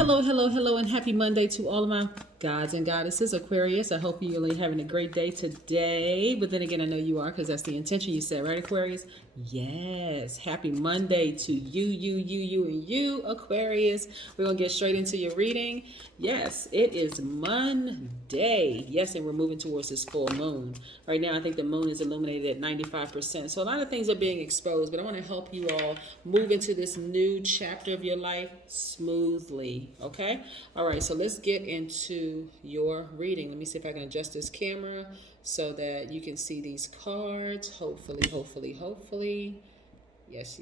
Hello, hello, hello, and happy Monday to all of my gods and goddesses, Aquarius. I hope you're really having a great day today. But then again, I know you are because that's the intention you set, right, Aquarius? Yes. Happy Monday to you, and you, Aquarius. We're going to get straight into your reading. Yes, it is Monday. Yes, and we're moving towards this full moon. Right now, I think the moon is illuminated at 95%. So a lot of things are being exposed, but I want to help you all move into this new chapter of your life smoothly. Okay? All right, so let's get into your reading. Let me see if I can adjust this camera so that you can see these cards. Hopefully. Yes.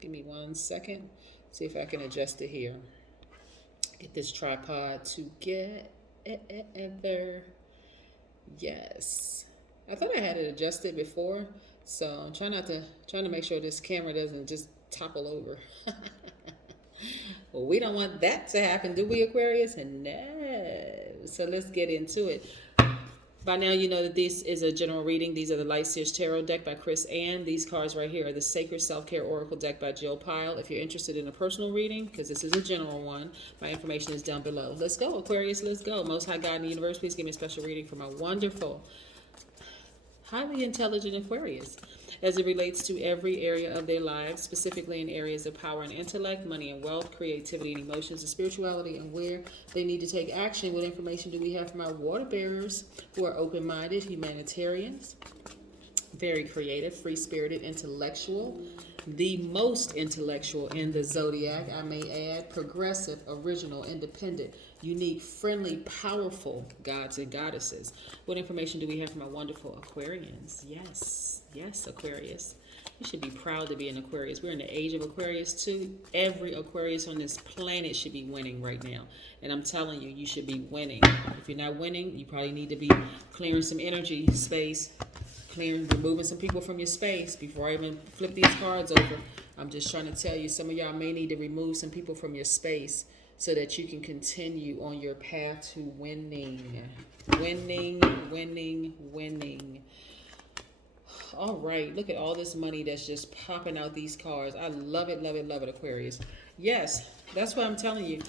Give me 1 second. See if I can adjust it here. Get this tripod together. Yes. I thought I had it adjusted before, so I'm trying to make sure this camera doesn't just topple over. Well, we don't want that to happen, do we, Aquarius? No. So let's get into it. By now, you know that this is a general reading. These are the Light Seers Tarot deck by Chris Ann. These cards right here are the Sacred Self-Care Oracle deck by Jill Pyle. If you're interested in a personal reading, because this is a general one, my information is down below. Let's go, Aquarius. Let's go. Most High God in the universe, please give me a special reading for my wonderful, highly intelligent Aquarius as it relates to every area of their lives, specifically in areas of power and intellect, money and wealth, creativity and emotions, and spirituality, and where they need to take action. What information do we have from our water bearers who are open-minded, humanitarians, very creative, free-spirited, intellectual, the most intellectual in the Zodiac, I may add, progressive, original, independent, unique, friendly, powerful gods and goddesses. What information do we have from our wonderful Aquarians? Yes, Aquarius. You should be proud to be an Aquarius. We're in the age of Aquarius too. Every Aquarius on this planet should be winning right now. And I'm telling you, you should be winning. If you're not winning, you probably need to be clearing some energy space, removing some people from your space. Before I even flip these cards over, I'm just trying to tell you, some of y'all may need to remove some people from your space so that you can continue on your path to winning. All right, look at all this money that's just popping out these cards. I love it, Aquarius. Yes, that's what I'm telling you.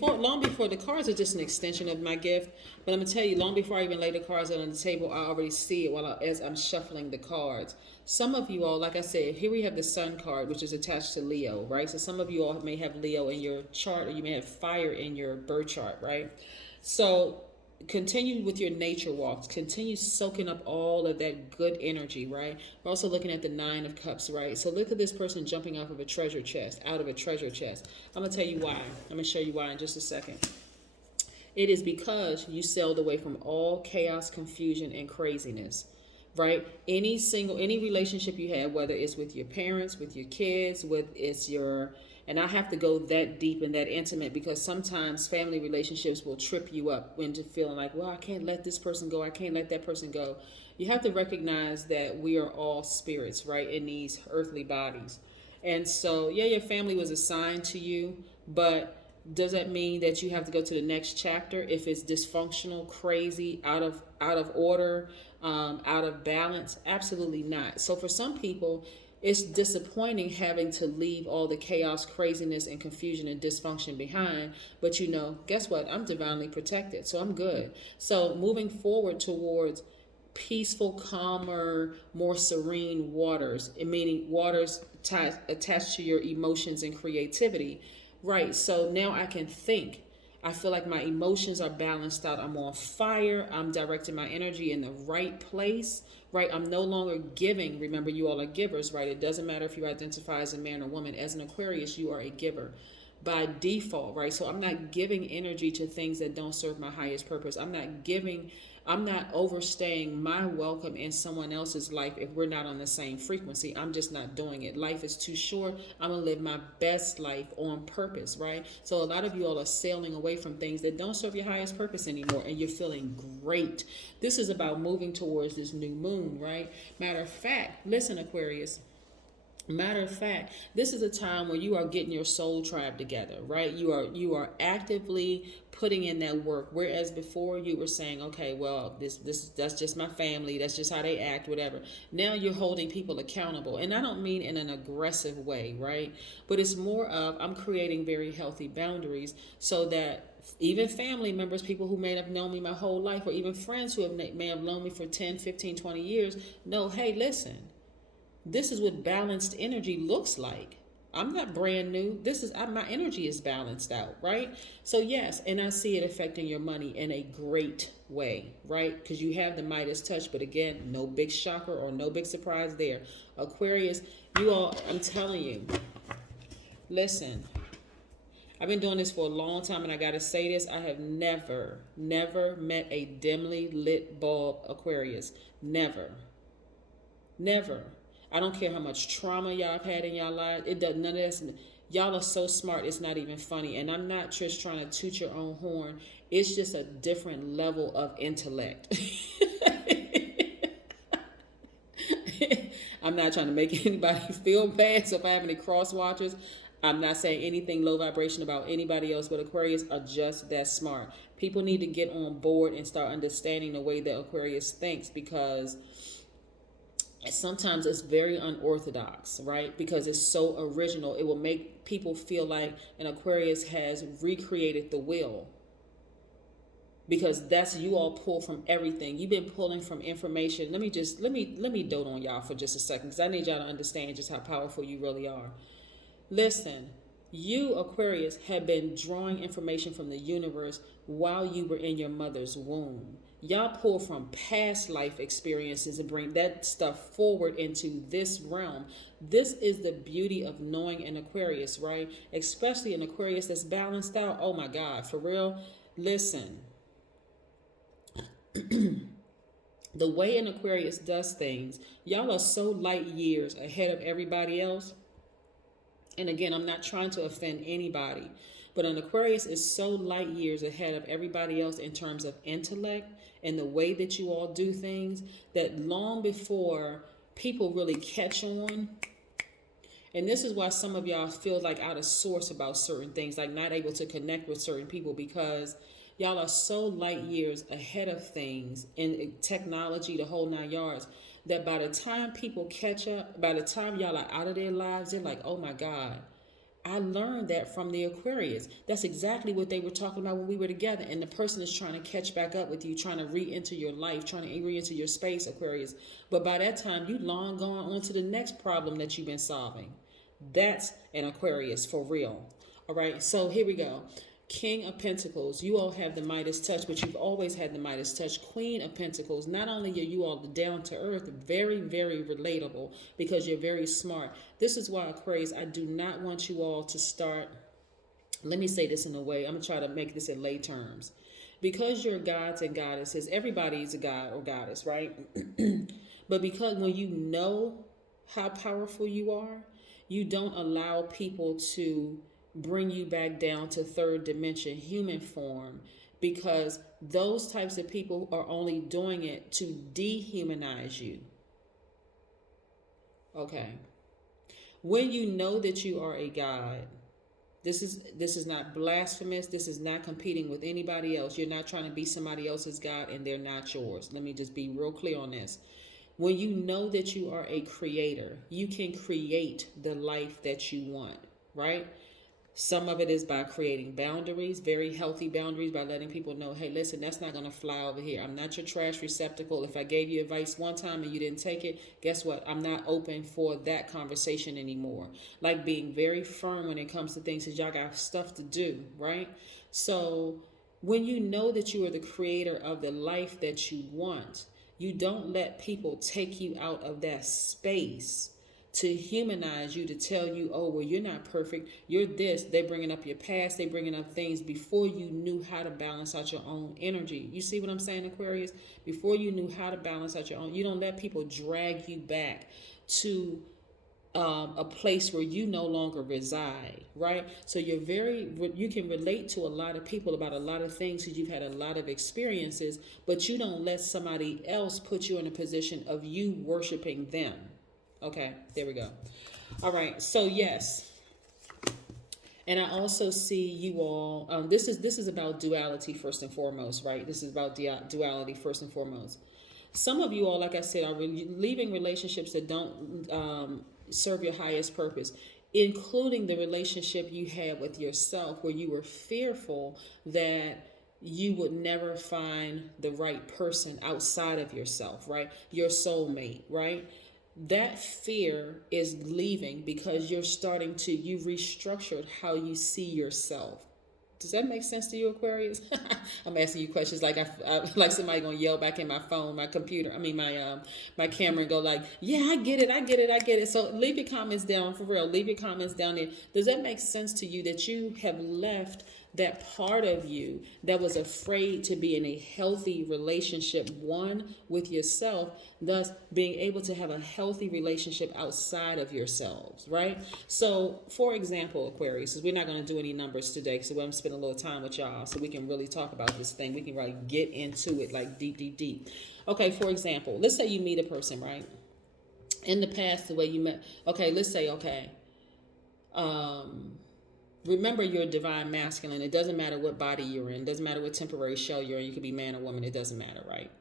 Long before the cards are just an extension of my gift, but I'm gonna tell you, long before I even lay the cards out on the table, I already see it as I'm shuffling the cards. Some of you all, like I said, here we have the Sun card, which is attached to Leo, right? So some of you all may have Leo in your chart, or you may have fire in your birth chart, right? So continue with your nature walks. Continue soaking up all of that good energy, right? We're also looking at the 9 of Cups, right? So look at this person jumping out of a treasure chest. I'm going to tell you why. I'm going to show you why in just a second. It is because you sailed away from all chaos, confusion, and craziness, right? Any relationship you have, whether it's with your parents, with your kids, and I have to go that deep and that intimate because sometimes family relationships will trip you up into feeling like, well, I can't let this person go. I can't let that person go. You have to recognize that we are all spirits, right, in these earthly bodies. And so, yeah, your family was assigned to you, but does that mean that you have to go to the next chapter if it's dysfunctional, crazy, out of order, out of balance? Absolutely not. So for some people, it's disappointing having to leave all the chaos, craziness, and confusion and dysfunction behind. But guess what? I'm divinely protected, so I'm good. So moving forward towards peaceful, calmer, more serene waters, meaning waters attached to your emotions and creativity. Right, so now I can think. I feel like my emotions are balanced out. I'm on fire. I'm directing my energy in the right place, right? I'm no longer giving. Remember, you all are givers, right? It doesn't matter if you identify as a man or woman. As an Aquarius, you are a giver by default, right? So I'm not giving energy to things that don't serve my highest purpose. I'm not overstaying my welcome in someone else's life if we're not on the same frequency. I'm just not doing it. Life is too short. I'm going to live my best life on purpose, right? So a lot of you all are sailing away from things that don't serve your highest purpose anymore, and you're feeling great. This is about moving towards this new moon, right? Matter of fact, listen, Aquarius, Matter of fact, this is a time where you are getting your soul tribe together, right? You are actively putting in that work. Whereas before you were saying, okay, well, this that's just my family, that's just how they act, whatever. Now you're holding people accountable. And I don't mean in an aggressive way, right? But it's more of I'm creating very healthy boundaries so that even family members, people who may have known me my whole life, or even friends who may have known me for 10, 15, 20 years, know, hey, listen, this is what balanced energy looks like. I'm not brand new. My energy is balanced out, right? So yes, and I see it affecting your money in a great way, right? Because you have the Midas touch, but again, no big shocker or no big surprise there. Aquarius, you all, I'm telling you, listen, I've been doing this for a long time, and I gotta say this, I have never met a dimly lit bulb Aquarius. Never. I don't care how much trauma y'all have had in y'all lives. It does none of this. Y'all are so smart. It's not even funny. And I'm not just trying to toot your own horn. It's just a different level of intellect. I'm not trying to make anybody feel bad. So if I have any cross watchers, I'm not saying anything low vibration about anybody else, but Aquarius are just that smart. People need to get on board and start understanding the way that Aquarius thinks, because sometimes it's very unorthodox, right? Because it's so original. It will make people feel like an Aquarius has recreated the wheel, because that's, you all pull from everything. You've been pulling from information. Let me dote on y'all for just a second, because I need y'all to understand just how powerful you really are. Listen, you Aquarius have been drawing information from the universe while you were in your mother's womb. Y'all pull from past life experiences and bring that stuff forward into this realm. This is the beauty of knowing an Aquarius, right? Especially an Aquarius that's balanced out. Oh my God, for real. Listen, the way an Aquarius does things, y'all are so light years ahead of everybody else. And again, I'm not trying to offend anybody, but an Aquarius is so light years ahead of everybody else in terms of intellect and the way that you all do things, that long before people really catch on, and this is why some of y'all feel like out of source about certain things, like not able to connect with certain people, because y'all are so light years ahead of things in technology, the whole 9 yards, that by the time people catch up, by the time y'all are out of their lives, they're like, oh my God, I learned that from the Aquarius. That's exactly what they were talking about when we were together. And the person is trying to catch back up with you, trying to re-enter your life, trying to re-enter your space, Aquarius. But by that time, you long gone on to the next problem that you've been solving. That's an Aquarius for real. All right, so here we go. King of Pentacles, you all have the Midas touch, but you've always had the Midas touch. Queen of Pentacles, not only are you all down to earth, very, very relatable, because you're very smart. This is why, Aquarius, I do not want you all to start, let me say this in a way, I'm going to try to make this in lay terms. Because you're gods and goddesses, everybody's a god or goddess, right? But because when you know how powerful you are, you don't allow people to bring you back down to third dimension human form, because those types of people are only doing it to dehumanize you. Okay. When you know that you are a god, this is not blasphemous. This is not competing with anybody else. You're not trying to be somebody else's god and they're not yours. Let me just be real clear on this. When you know that you are a creator, you can create the life that you want, right? Some of it is by creating boundaries, very healthy boundaries, by letting people know, hey, listen, that's not going to fly over here. I'm not your trash receptacle. If I gave you advice one time and you didn't take it, guess what? I'm not open for that conversation anymore. Like being very firm when it comes to things, because y'all got stuff to do, right? So when you know that you are the creator of the life that you want, you don't let people take you out of that space to humanize you, to tell you, oh, well, you're not perfect, you're this. They're bringing up your past, they're bringing up things before you knew how to balance out your own energy. You see what I'm saying, Aquarius? Before you knew how to balance out your own, you don't let people drag you back to a place where you no longer reside, right? So you can relate to a lot of people about a lot of things because you've had a lot of experiences, but you don't let somebody else put you in a position of you worshiping them. Okay, there we go. All right. So yes. And I also see you all. This is about duality first and foremost, right? This is about duality first and foremost. Some of you all, like I said, are leaving relationships that don't serve your highest purpose, including the relationship you had with yourself, where you were fearful that you would never find the right person outside of yourself, right? Your soulmate, right? That fear is leaving because you've restructured how you see yourself. Does that make sense to you, Aquarius? I'm asking you questions like like somebody gonna yell back in my phone, my computer. I mean my camera, and go like, "Yeah, I get it, I get it, I get it." So leave your comments down for real. Leave your comments down there. Does that make sense to you that you have left that part of you that was afraid to be in a healthy relationship, one with yourself, thus being able to have a healthy relationship outside of yourselves, right? So, for example, Aquarius, we're not going to do any numbers today, so we're going to spend a little time with y'all so we can really talk about this thing. We can really get into it like deep, deep, deep. Okay, for example, let's say you meet a person, right? In the past, the way you met, okay, let's say, remember you're divine masculine. It doesn't matter what body you're in. It doesn't matter what temporary shell you're in. You could be man or woman. It doesn't matter, right?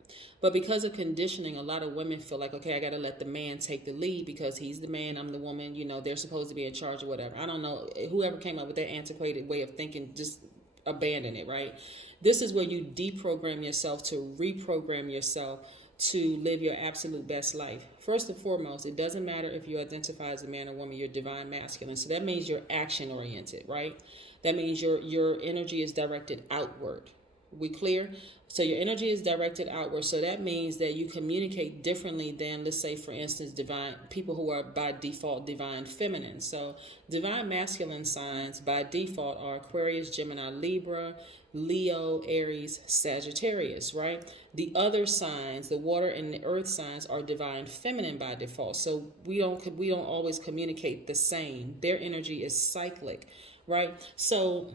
But because of conditioning, a lot of women feel like, okay, I got to let the man take the lead because he's the man, I'm the woman. You know, they're supposed to be in charge or whatever. I don't know. Whoever came up with that antiquated way of thinking, just abandon it, right? This is where you deprogram yourself to reprogram yourself to live your absolute best life. First and foremost, it doesn't matter if you identify as a man or woman, you're divine masculine. So that means you're action oriented, right? That means your energy is directed outward. We clear? So your energy is directed outward. So that means that you communicate differently than, let's say, for instance, divine people who are by default divine feminine. So divine masculine signs by default are Aquarius, Gemini, Libra, Leo, Aries, Sagittarius, right? The other signs, the water and the earth signs, are divine feminine by default. So we don't always communicate the same. Their energy is cyclic, right? So,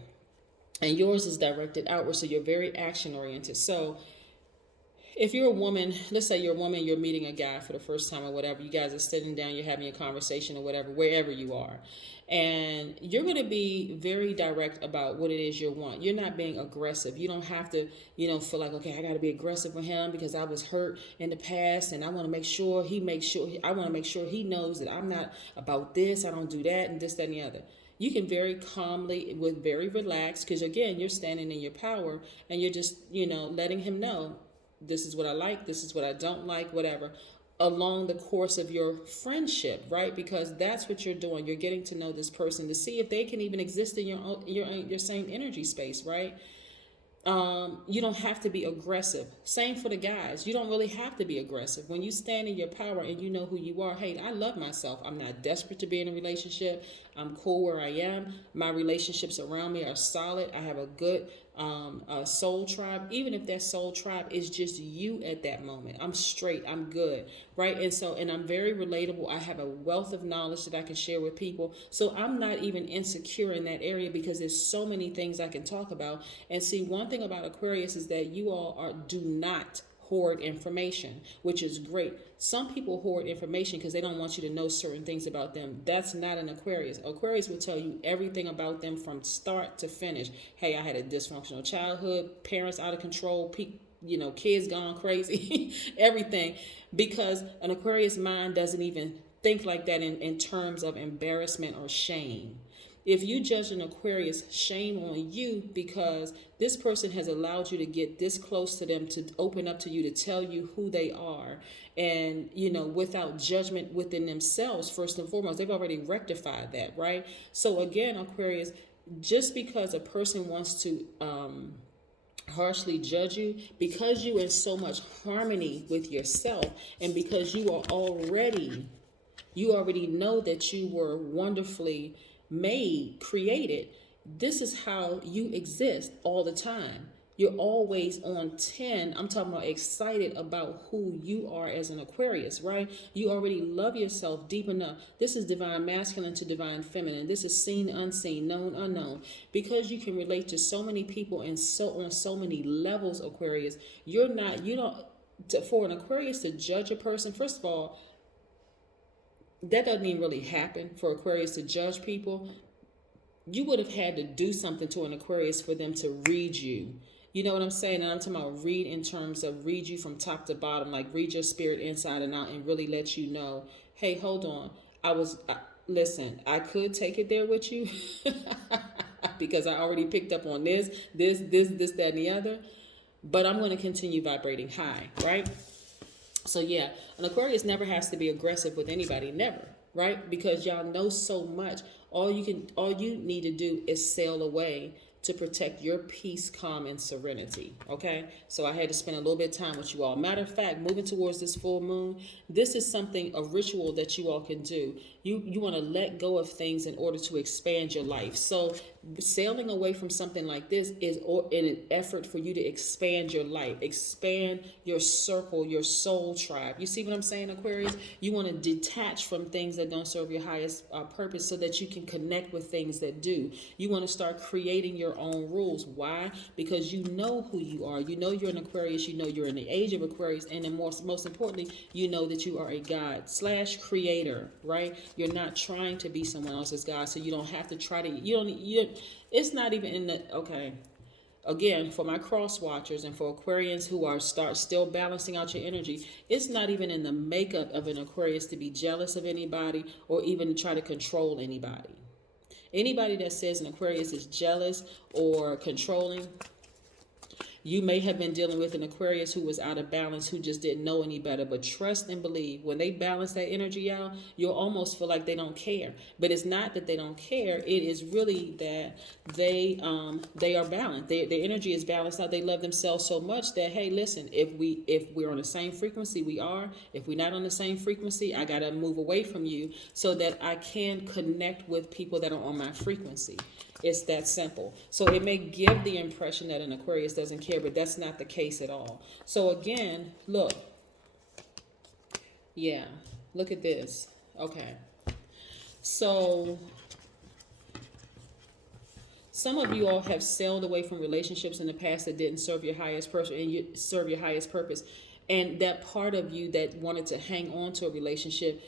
and yours is directed outward, so you're very action oriented. So if you're a woman, let's say you're a woman, you're meeting a guy for the first time or whatever, you guys are sitting down, you're having a conversation or whatever, wherever you are. And you're going to be very direct about what it is you want. You're not being aggressive. You don't have to, feel like, okay, I got to be aggressive with him because I was hurt in the past and I want to make sure I want to make sure he knows that I'm not about this, I don't do that, and this, that, and the other. You can very calmly, with very relaxed, because again, you're standing in your power and you're just, letting him know, this is what I like, this is what I don't like, whatever, along the course of your friendship, right? Because that's what you're doing. You're getting to know this person to see if they can even exist in your same energy space, right? You don't have to be aggressive. Same for the guys. You don't really have to be aggressive. When you stand in your power and you know who you are, hey, I love myself. I'm not desperate to be in a relationship. I'm cool where I am. My relationships around me are solid. I have a good soul tribe. Even if that soul tribe is just you at that moment, I'm straight. I'm good, right? And I'm very relatable. I have a wealth of knowledge that I can share with people. So I'm not even insecure in that area because there's so many things I can talk about. And see, one thing about Aquarius is that you all do not hoard information, which is great. Some people hoard information because they don't want you to know certain things about them. That's not an Aquarius. Aquarius will tell you everything about them from start to finish. Hey, I had a dysfunctional childhood, parents out of control, kids gone crazy, everything. Because an Aquarius mind doesn't even think like that in terms of embarrassment or shame. If you judge an Aquarius, shame on you because this person has allowed you to get this close to them, to open up to you, to tell you who they are. And, without judgment within themselves, first and foremost, they've already rectified that, right? So again, Aquarius, just because a person wants to harshly judge you, because you are in so much harmony with yourself, and because you already know that you were wonderfully created, this is how you exist all the time. You're always on 10. I'm talking about excited about who you are as an Aquarius, right? You already love yourself deep enough. This is divine masculine to divine feminine. This is seen, unseen, known, unknown. Because you can relate to so many people and on so many levels, Aquarius, for an Aquarius to judge a person, first of all, that doesn't even really happen for Aquarius to judge people. You would have had to do something to an Aquarius for them to read you. You know what I'm saying? And I'm talking about read in terms of read you from top to bottom, like read your spirit inside and out and really let you know, hey, hold on. Listen, I could take it there with you because I already picked up on this, that, and the other. But I'm going to continue vibrating high, right? So yeah, an Aquarius never has to be aggressive with anybody, never, right? Because y'all know so much. All you need to do is sail away to protect your peace, calm, and serenity. Okay, so I had to spend a little bit of time with you all. Matter of fact, moving towards this full moon, this is something, a ritual that you all can do. You want to let go of things in order to expand your life. So sailing away from something like this is in an effort for you to expand your life, expand your circle, your soul tribe. You see what I'm saying, Aquarius? You want to detach from things that don't serve your highest purpose so that you can connect with things that do. You want to start creating your own rules. Why? Because you know who you are. You know you're an Aquarius. You know you're in the age of Aquarius. And then most importantly, you know that you are a God/creator, right? You're not trying to be someone else's God. So you don't have to try to, it's not even in the, okay. Again, for my cross watchers and for Aquarians who are still balancing out your energy, it's not even in the makeup of an Aquarius to be jealous of anybody or even try to control anybody. Anybody that says an Aquarius is jealous or controlling, you may have been dealing with an Aquarius who was out of balance, who just didn't know any better. But trust and believe, when they balance that energy out, you'll almost feel like they don't care. But it's not that they don't care. It is really that they are balanced. Their energy is balanced out. They love themselves so much that, hey, listen, if we're on the same frequency, we are. If we're not on the same frequency, I got to move away from you so that I can connect with people that are on my frequency. It's that simple. So it may give the impression that an Aquarius doesn't care, but that's not the case at all. So again, look. Yeah, look at this. Okay. So some of you all have sailed away from relationships in the past that didn't serve your highest purpose, and you serve your highest purpose. And that part of you that wanted to hang on to a relationship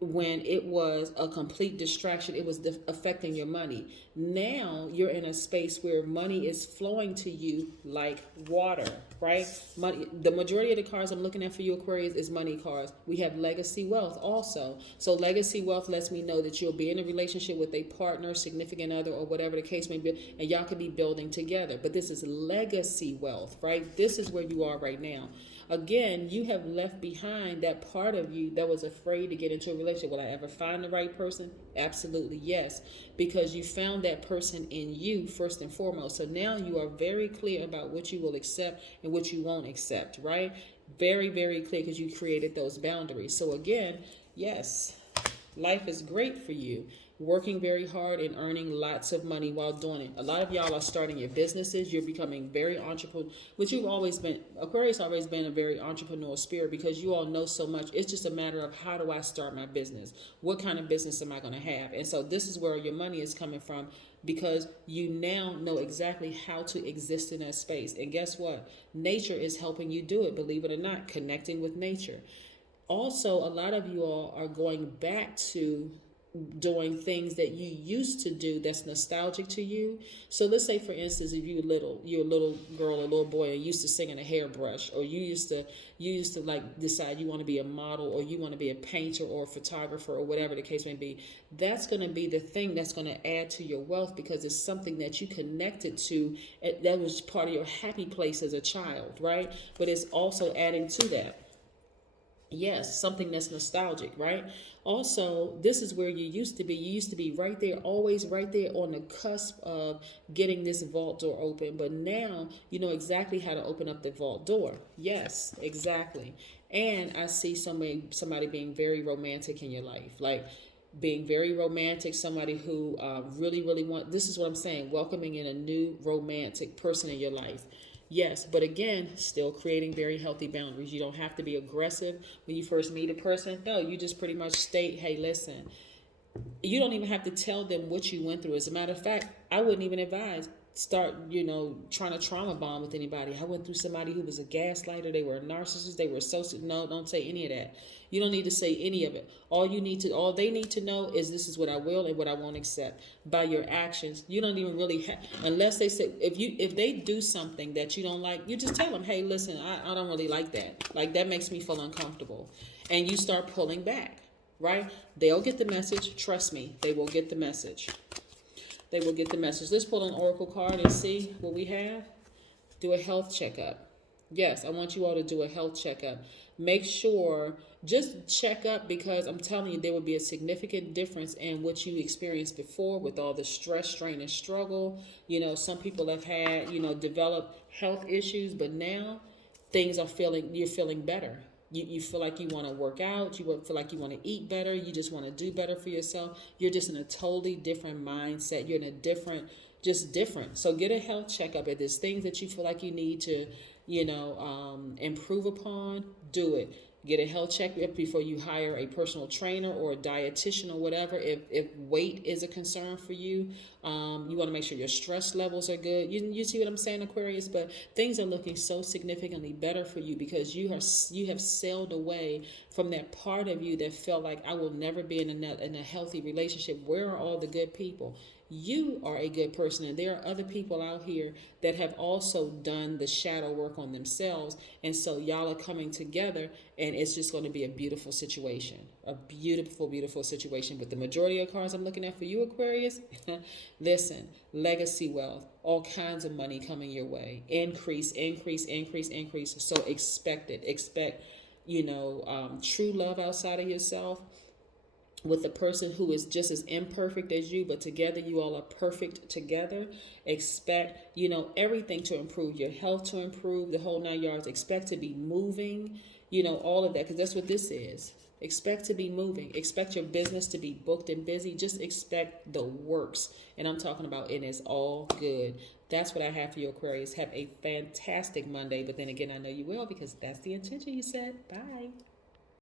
when it was a complete distraction, it was affecting your money. Now you're in a space where money is flowing to you like water, right? Money. The majority of the cards I'm looking at for you, Aquarius, is money cards. We have legacy wealth also. So legacy wealth lets me know that you'll be in a relationship with a partner, significant other, or whatever the case may be, and y'all could be building together. But this is legacy wealth, right? This is where you are right now. Again, you have left behind that part of you that was afraid to get into a relationship. Will I ever find the right person? Absolutely yes, because you found that person in you first and foremost. So now you are very clear about what you will accept and what you won't accept, right? Very, very clear because you created those boundaries. So again, yes, life is great for you. Working very hard and earning lots of money while doing it. A lot of y'all are starting your businesses. You're becoming very entrepreneurial, which you've always been. Aquarius always been a very entrepreneurial spirit because you all know so much. It's just a matter of how do I start my business? What kind of business am I going to have? And so this is where your money is coming from because you now know exactly how to exist in that space. And guess what? Nature is helping you do it, believe it or not, connecting with nature. Also, a lot of you all are going back to doing things that you used to do that's nostalgic to you. So let's say, for instance, if you're a little girl or little boy and used to sing in a hairbrush, or you used to like decide you want to be a model, or you want to be a painter or a photographer, or whatever the case may be. That's going to be the thing that's going to add to your wealth because it's something that you connected to. That was part of your happy place as a child, right? But it's also adding to that. Yes, something that's nostalgic, right? Also, this is where you used to be. You used to be right there, always right there on the cusp of getting this vault door open. But now you know exactly how to open up the vault door. Yes, exactly. And I see somebody being very romantic in your life. Like being very romantic, somebody who really, really this is what I'm saying, welcoming in a new romantic person in your life. Yes, but again, still creating very healthy boundaries. You don't have to be aggressive when you first meet a person. No, you just pretty much state, hey, listen, you don't even have to tell them what you went through. As a matter of fact, I wouldn't even advise. start, trying to trauma bond with anybody. I went through somebody who was a gaslighter. They were a narcissist. They were no, don't say any of that. You don't need to say any of it. All they need to know is this is what I will and what I won't accept. By your actions, you don't even really unless they say, if they do something that you don't like, you just tell them, hey, listen, I don't really like that. Like, that makes me feel uncomfortable. And you start pulling back, right? They'll get the message. Trust me, they will get the message. They will get the message. Let's pull an oracle card and see what we have. Do a health checkup. Yes, I want you all to do a health checkup. Make sure, just check up, because I'm telling you, there will be a significant difference in what you experienced before with all the stress, strain, and struggle. Some people have had, developed health issues, but now you're feeling better. You feel like you want to work out. You feel like you want to eat better. You just want to do better for yourself. You're just in a totally different mindset. You're in a different. So get a health checkup. If there's things that you feel like you need to, improve upon, do it. Get a health checkup before you hire a personal trainer or a dietitian or whatever. If weight is a concern for you, you want to make sure your stress levels are good. You see what I'm saying, Aquarius? But things are looking so significantly better for you because you have sailed away from that part of you that felt like, I will never be in a healthy relationship. Where are all the good people? You are a good person, and there are other people out here that have also done the shadow work on themselves, and so y'all are coming together, and it's just going to be a beautiful situation, a beautiful, beautiful situation. But the majority of cards I'm looking at for you, Aquarius, listen, legacy wealth, all kinds of money coming your way, increase. So expect it. Expect, true love outside of yourself, with a person who is just as imperfect as you, but together you all are perfect together. Expect, everything to improve, your health to improve, the whole 9 yards. Expect to be moving, all of that, because that's what this is. Expect to be moving. Expect your business to be booked and busy. Just expect the works. And I'm talking about it is all good. That's what I have for you, Aquarius. Have a fantastic Monday. But then again, I know you will, because that's the intention you said. Bye.